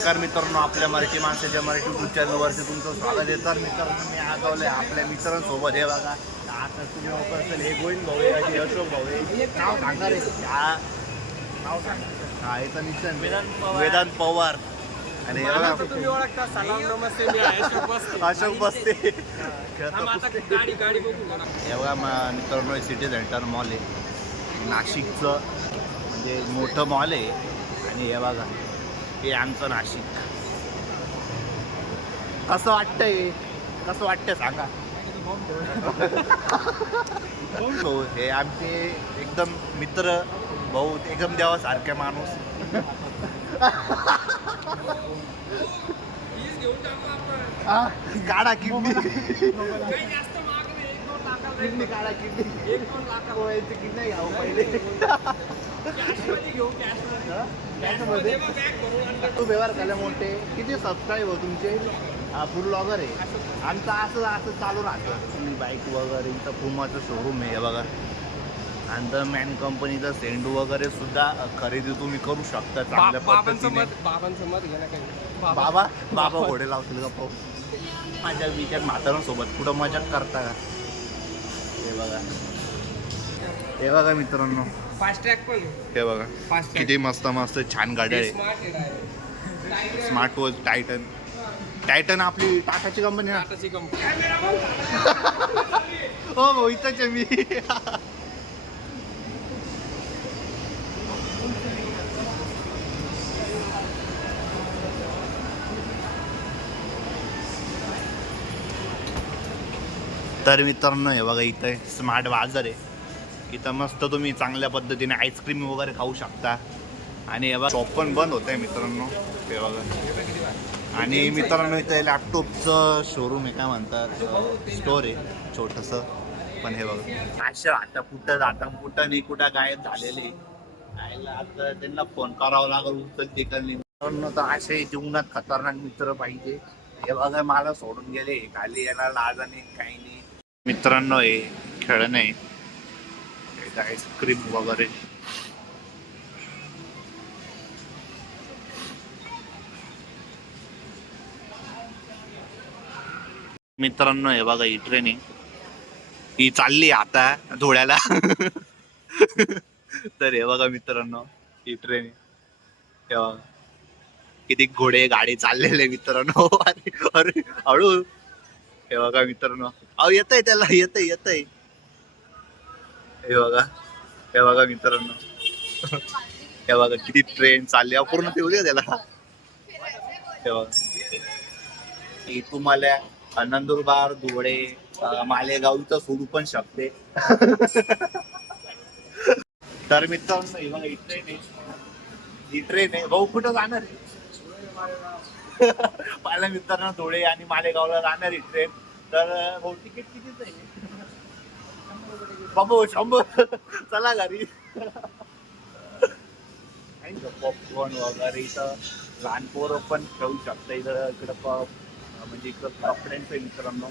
नमस्कार मित्रांनो आपल्या मराठी माणसाच्या मराठी युट्यूब चॅनलवरती तुमचं स्वागत आहे. तर मित्रांनो मी आलोय आपल्या मित्रांसोबत. हे बघा आता तुम्ही ओळख असेल हे गोविंद भाऊ आहे अशोक भाऊ आहे. नाव सांगणार आहे हा. नाव हा याचं निश्चय वेदांत पवार. आणि अशोक बसते. हे बघा मा- मित्रांनो सिटी सेंटर मॉल आहे. नाशिकचं म्हणजे मोठं मॉल आहे. आणि हे बघा हे आमचं नाशिक. कसं वाटतंय? कसं वाटतंय सांगा. हो हे आमचे एकदम मित्र भाऊ एकदम देवासारखे माणूस. काढा किडनी काही जास्त महाग नाही एक दोन लाखाला किडनी काढा किडनी. एक दोन लाखाला पोहायची किडनी घ्यावं पहिले. त्याच्यामध्ये तू व्यवहार केले मोठे. किती सबस्क्राईब हो तुमचे? फुल ब्लॉगर आहे. आमचं असं असं चालू राहतं. तुम्ही बाईक वगैरे इथं पुमाचं शोरूम आहे बघा. मॅन कंपनीचं सेंडू वगैरे सुद्धा खरेदी तुम्ही करू शकता चांगल्या पद्धतीने. मत बाबांचं मत घे ना काही. बाबा बाबा बाबा घोडे लावतील का पाहू माझ्या विचार म्हातारांसोबत कुठं मजाक करता का? हे बघा. हे बघा मित्रांनो. फास्ट ट्रॅक पण हे बघा. फास्ट किती मस्त मस्त छान गाड्या आहे स्मार्ट आहे स्मार्ट वॉच टायटन टायटन आपली टाटाची कंपनी ना? टाटाची कंपनी हो इथंच आहे मी. तर मित्रांनो हे बघा इथं स्मार्ट बाजार आहे. इथं मस्त तुम्ही चांगल्या पद्धतीने आईस्क्रीम वगैरे खाऊ शकता. आणि हे बघा शॉप पण बंद होत आहे मित्रांनो. हे बघा. आणि मित्रांनो इथं लॅपटॉपचं शोरूम आहे काय म्हणतात? स्टोर आहे छोटंसं. पण हे बघा. अशा आता कुठं जाता कुठं नाही कुठं गायब झालेले. आता त्यांना फोन करावा लागेल उचलते का नाही? मित्रांनो तर असे जीवनात खतरनाक मित्र पाहिजे. हे बघा मला सोडून गेले. खाली याला लाज नाही काही नाही. मित्रांनो हे खेळणे आईस्क्रीम वगैरे. मित्रांनो हे बघा ही ट्रेन ही चालली आता धुळ्याला. तर हे बघा मित्रांनो ही ट्रेन हे बघा. किती घोडे गाडी चाललेले मित्रांनो. अरे अरे हळू. हे बघा मित्रांनो. अहो येत आहे त्याला येत आहे येत आहे हे बघा हे बघा मित्रांनो. हे बघा किती ट्रेन चालली अहो, पूर्ण ठेवली आहे त्याला. हे बघा. तुम्हाला नंदुरबार धुळे मालेगावचं मालेगाव इथं सोडू पण शकते. तर मित्रांनो हे बघा ही ट्रेन आहे. ही ट्रेन आहे. भाऊ कुठं जाणार आहे? पहिल्या मित्रांनो धुळे आणि मालेगावला जाणार ही ट्रेन तर भाऊ तिकीट कितीच आहे? बाबू शंभर. चला घरी. पॉपकॉर्न वगैरे इथं लहान पोरं पण खेळू शकता. इथं इकडं प- म्हणजे इकडं कपड्यांचं आहे मित्रांनो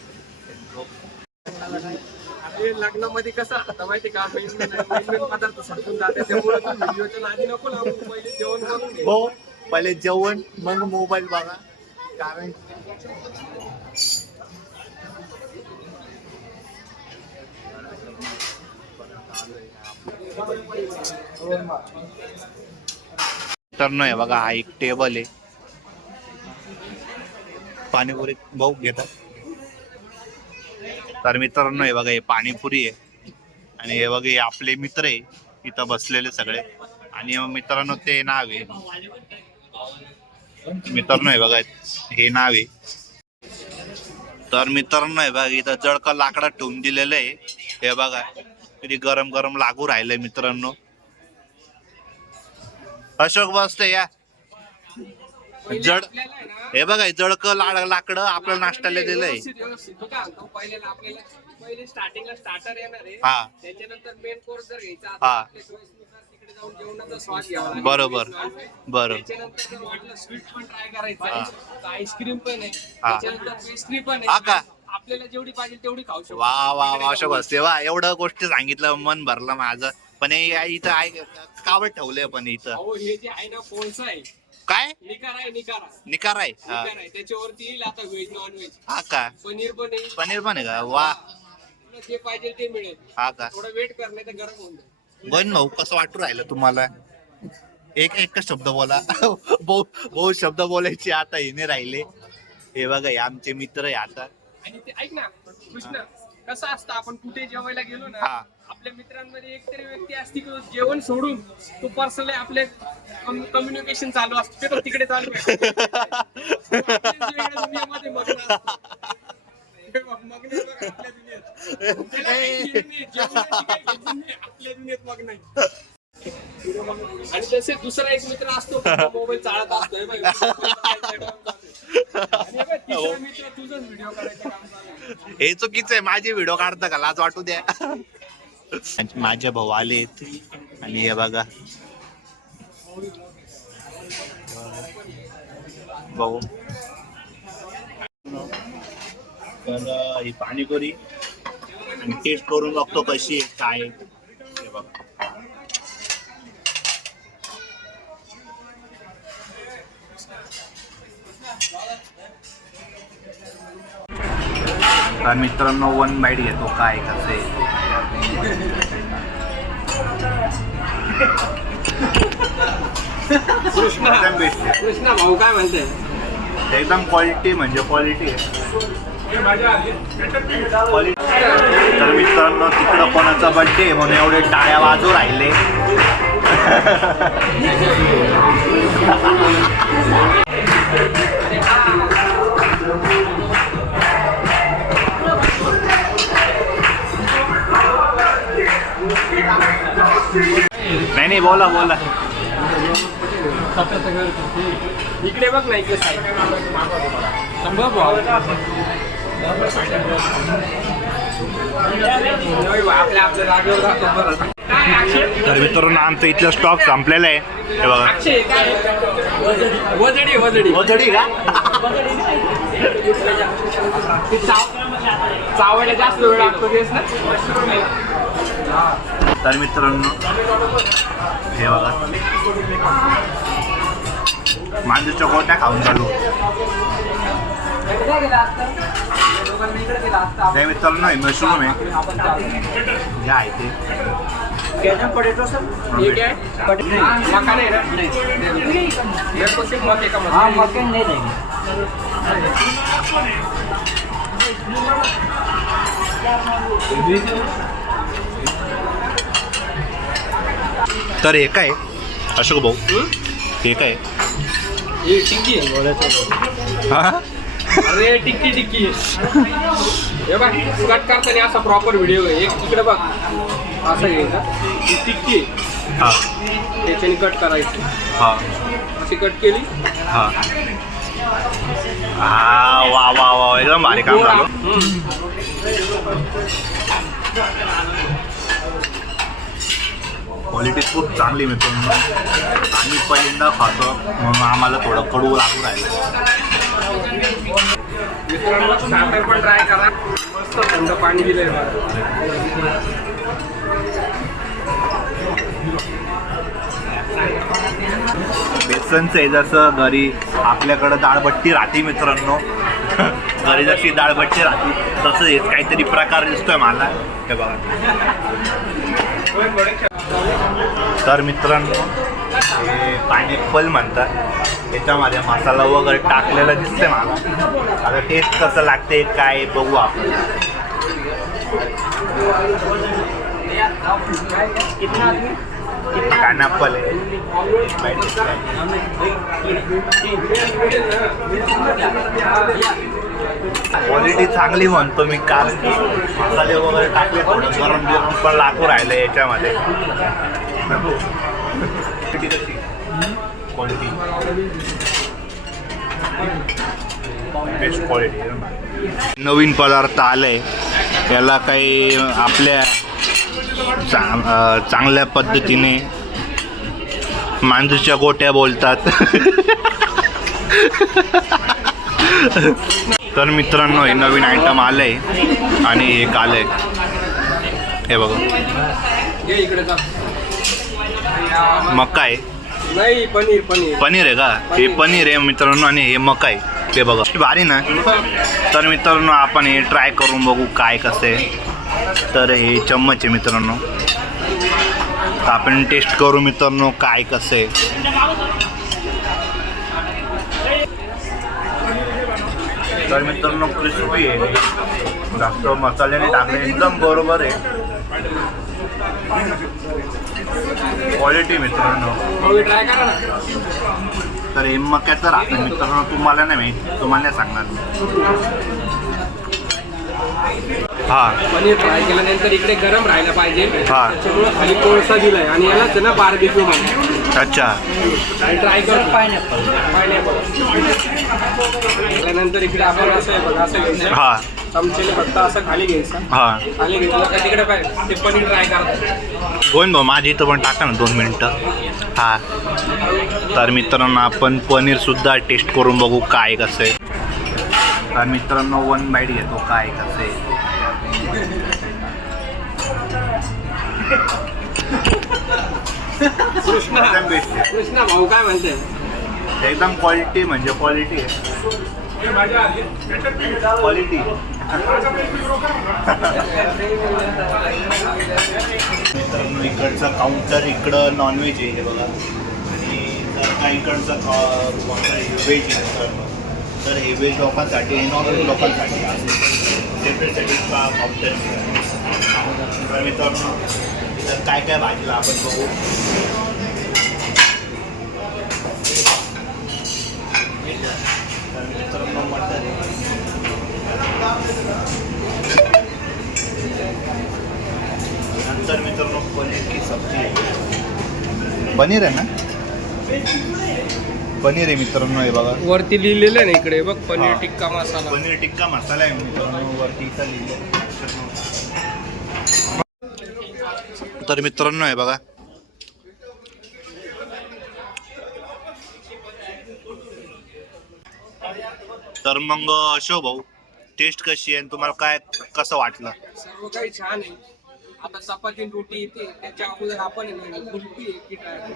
लग्नामध्ये कसं आता माहिती का पदार्थ संपून जाते. त्यामुळे व्हिडिओच्या नादी नको लागू पहिले जेवण करून हो पहिले जेवण मग मोबाईल बघा. कारण तर नाही बघा हा एक टेबल आहे. पाणीपुरी भाऊ घेतात. तर मित्रांनो हे बघा हे पाणीपुरी आहे. आणि हे बघा हे आपले मित्र आहे इथं बसलेले सगळे. आणि मित्रांनो ते नाव आहे. मित्रांनो हे बघा हे नाव आहे. तर मित्रांनो हे बघा इथं जळका लाकडा ठेवून दिलेलं आहे. हे बघा किती गरम गरम लागू राहिलंय मित्रांनो. अशोक बसते या. जड हे बघा जळक लाड लाकडं आपल्याला नाश्त्याला दिलंय. हा. हा. बरोबर. करायचं आईस्क्रीम पण आहे. आपल्याला जेवढी पाहिजे तेवढी खाऊ शकतो. वा वा वा अशोक जाऊन. बसते वा एवढं गोष्टी सांगितलं मन भरलं माझं. पण हे इथं आहे कावड ठेवलंय पण इथं. अहो हे जे आहे ना कोळसा आहे. काय? निकारा आहे निकारा निकार आहे? हा निकारा आहे. त्याच्यावरती येईल आता व्हेज नॉन व्हेज हा का? पनीर पण आहे. पनीर पण आहे का? वा. तुला जे पाहिजे ते मिळेल. हा का? थोडं वेट करणे तर गरम होऊन जाईल. गण भाऊ कसं वाटू राहिलं तुम्हाला? एक एकच शब्द बोला. बहु बहु शब्द बोलायचे आता येणे राहिले. हे बघा हे आमचे मित्र आहे आता. आणि ते ऐक ना कृष्ण कसं असतं आपण कुठे जेवायला गेलो ना हा. आपल्या मित्रांमध्ये एक तरी व्यक्ती असते की जेवण सोडून तो पर्सनली आपले कम्युनिकेशन चालू असते ते पण तिकडे चालू आहे तो आपल्याच वेगळ्या दुनियेमध्ये मग्न असतो. हे बघ, मग्न आहे बघ आपल्या दुनियेत. त्याला काही घेणं नाही, जेवणाची काही घेणं नाही, आपल्या दुनियेत मग्न आहे. आणि तसे दुसरा एक मित्र असतो मोबाईल चालत असतो हे बघ, हे चुकीच आहे. चुकीचं आहे माझे व्हिडिओ काढता का? लाच वाटू द्या. माझे भाऊ आलेत आणि हे बघा. भाऊ. तर ही पाणीपुरी. आणि टेस्ट करून बघतो कशी आहे काय हे बघा. तर मित्रांनो वन बाईट घेतो काय कसं कृष्णा. कृष्णा भाऊ काय म्हणते? एकदम क्वालिटी म्हणजे क्वालिटी क्वालिटी तर मित्रांनो तिकडं कोणाचा आहे म्हणून एवढे टाळ्या वाजू राहिले. बोला बोला. इकडे बघ ना इकडे संभव आपल्या आपल्या जागेवर राहतो तर मित्रांनो आमचं इथलं स्टॉक संपलेला आहे. हे बघा. वजडी वजडी वजडी. का? ते चाव चावायला जास्त वेळ लागतो तर मित्रांनो हे बघा. मांजूच्या चकोट्या खाऊन चालू हे मित्रांनो हे मशरूम आहे. जे आहे ते. हे काय मकान आहे सिर्फ का हाँ नहीं देंगे तर हे काय? अशोक भाऊ. हे? काय? ये टिक्की आहे हा? अरे टिक्की टिक्की. आहे हे बघ कट करताना असा प्रॉपर व्हिडिओ आहे. एक इकडे बघ. असं घ्यायचं ही टिक्की आहे. हा. त्याच्याने कट करायची. हा. अशी कट केली. हा. हा वा वा वा एकदम भारी काम झालं. क्वालिटी खूप चांगली मित्रांनो आम्ही पहिल्यांदा खातो म्हणून आम्हाला थोडं कडू लागू राहिलं. मित्रांनो स्टार्टर पण ट्राय करा. मस्त थंड पाणी दिलंय बघा बेसनचं आहे जसं घरी आपल्याकडं डाळबट्टी राहते मित्रांनो. घरी जशी डाळबट्टी राहते तसं काहीतरी प्रकार दिसतोय मला. हे बघा. तर मित्रांनो हे पायनॅपल म्हणतात. त्याच्यामध्ये मसाला वगैरे टाकलेला दिसते मला. आता टेस्ट कसं लागते काय बघू आपण. पायनॅपल आहे. क्वालिटी चांगली म्हणतो मी कारण की मसाले वगैरे टाकले गरम गरम पण लागू राहिलं याच्यामध्ये. क्वालिटी बेस्ट क्वालिटी नवीन पदार्थ आले याला काही आपल्या चांग चांगल्या पद्धतीने मांजूच्या गोट्या बोलतात. तर मित्रांनो हे नवीन आयटम आलंय आणि एक आलंय हे बघा. ये इकडे जा. मका आहे. नाही पनीर पनीर. पनीर आहे का? हे पनीर. आहे मित्रांनो आणि हे मकाई ते बघा. भारी ना? तर मित्रांनो आपण हे ट्राय करून बघू काय कसं आहे. तर हे चम्मच आहे मित्रांनो. तर आपण टेस्ट करू मित्रांनो काय कसं आहे. तर मित्रांनो क्रिस्पी आहे जास्त मसाल्याने टाकले. एकदम बरोबर आहे. क्वालिटी मित्रांनो. तर हे मक्याचं राहतं. मित्रांनो तुम्हाला नाही तुम्हाला सांगणार. हा. पनीर फ्राय केल्यानंतर इकडे गरम राहायला पाहिजे. हा. त्याच्यामुळे खाली कोळसा दिलाय. आणि यालाच आहे ना बार्बिक्यू म्हणतात अच्छा. ट्राय कर पायनॅपल त्यानंतर इकडे आपण असं आहे बघा असं घ्यायचं हा. चमचेने फक्त असं खाली घ्यायचं. हा. खाली घेतलं का तिकडे पाय ते पनीर ट्राय करतात. गोविंद भाऊ माझ्या इथं पण टाका ना दोन मिनटं. हा. तर मित्रांनो आपण पनीरसुद्धा टेस्ट करून बघू काय कसं आहे. तर मित्रांनो वन बाईट घेतो काय कसं आहे. कृष्णा. एकदम बेस्ट आहे कृष्णा भाऊ काय म्हणते? एकदम क्वालिटी म्हणजे क्वालिटी आहे. क्वालिटी मित्रांनो इकडचं काउंटर इकडं नॉनव्हेज आहे हे बघा. आणि जर का इकडचं व्हेज आहे तर हे व्हेज लोकांसाठी हे नॉन व्हेज लोकांसाठी सेपरेट सेपरेट काउंटर तर मित्रांनो इथं काय काय भाजीला आपण बघू? तर मटन नंतर मित्रांनो पनीर की सब्जी. आहे पनीर आहे ना? पनीर आहे मित्रांनो हे बघा. वरती लिहिलेलं आहे ना इकडे बघ पनीर. टिक्का मसाला. पनीर टिक्का मसाला आहे मित्रांनो वरती इथं लिहिलं तर मित्रांनो आहे बघा. तर मग अशो भाऊ टेस्ट कशी आहे तुम्हाला काय कसं वाटलं? सर्व काही छान आहे. आता चपाती रोटी येते त्याच्या अगोदर आपण आहे ना कुल्फी आहे की काय?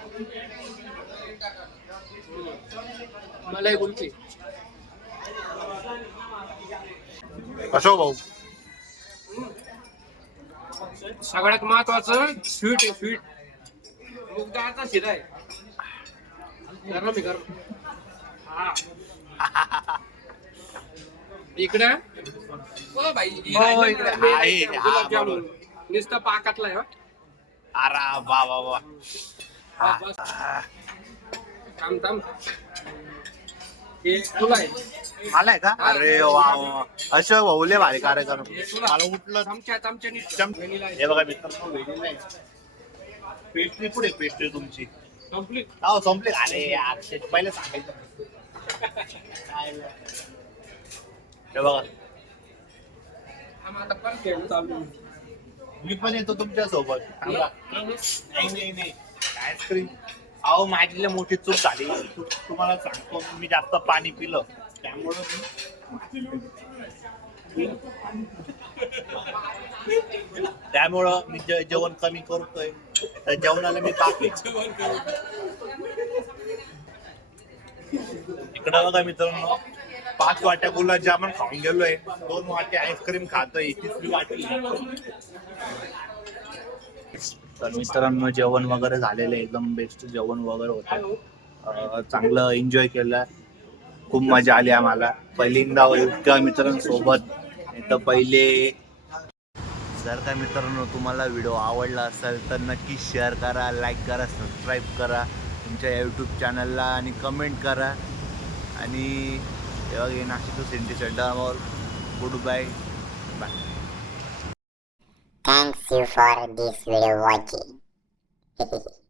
मलाई कुल्फी अशो भाऊ सगळ्यात महत्वाचं स्वीट आहे स्वीट मूग डाळचा शिरा आहे गरम आहे गरम हा. इकडे ओ बाई ही हो, इकडे. गुलाबजामुन. नुसतं पाकातला आहे हो. अरा वा वा वा. थांब आलाय का? अरे वा वा. अशो भाऊ लय भारी कार्यक्रम. हे मला उठलं. हे बघा मित्रांनो पेस्ट्री पुढे पेस्ट्री तुमची. हो अरे यार ते पहिले सांगायचं. काय नाही. हे बघा. मी पण येतो तुमच्यासोबत थांबा. नाही नाही नाही. आईस्क्रीम अहो माझी मोठी चूक झाली. तुम्हाला सांगतो मी जास्त पाणी पिलं. त्यामुळं त्यामुळं मी जे- जेवण कमी करतोय. तर जेवणाला मी पापी इकडं बघा मित्रांनो पाच वाट्या गुलाबजामुन खाऊन गेलोय. दोन वाट्या आईस्क्रीम खातोय. तिसरी वाटी तर मित्रांनो जेवण वगैरे झालेलं एकदम बेस्ट जेवण वगैरे होतं. चांगलं एन्जॉय केलं. खूप मजा आली आम्हाला. पहिल्यांदा इतक्या मित्रांसोबत. तर पहिले. जर का मित्रांनो तुम्हाला व्हिडिओ आवडला असेल तर नक्की शेअर करा लाईक करा सबस्क्राईब करा. तुमच्या यूट्यूब चॅनलला आणि कमेंट करा. आणि तेव्हा ये नाशिक सेंटी सेंटरवर good bye Thanks you for this video watching.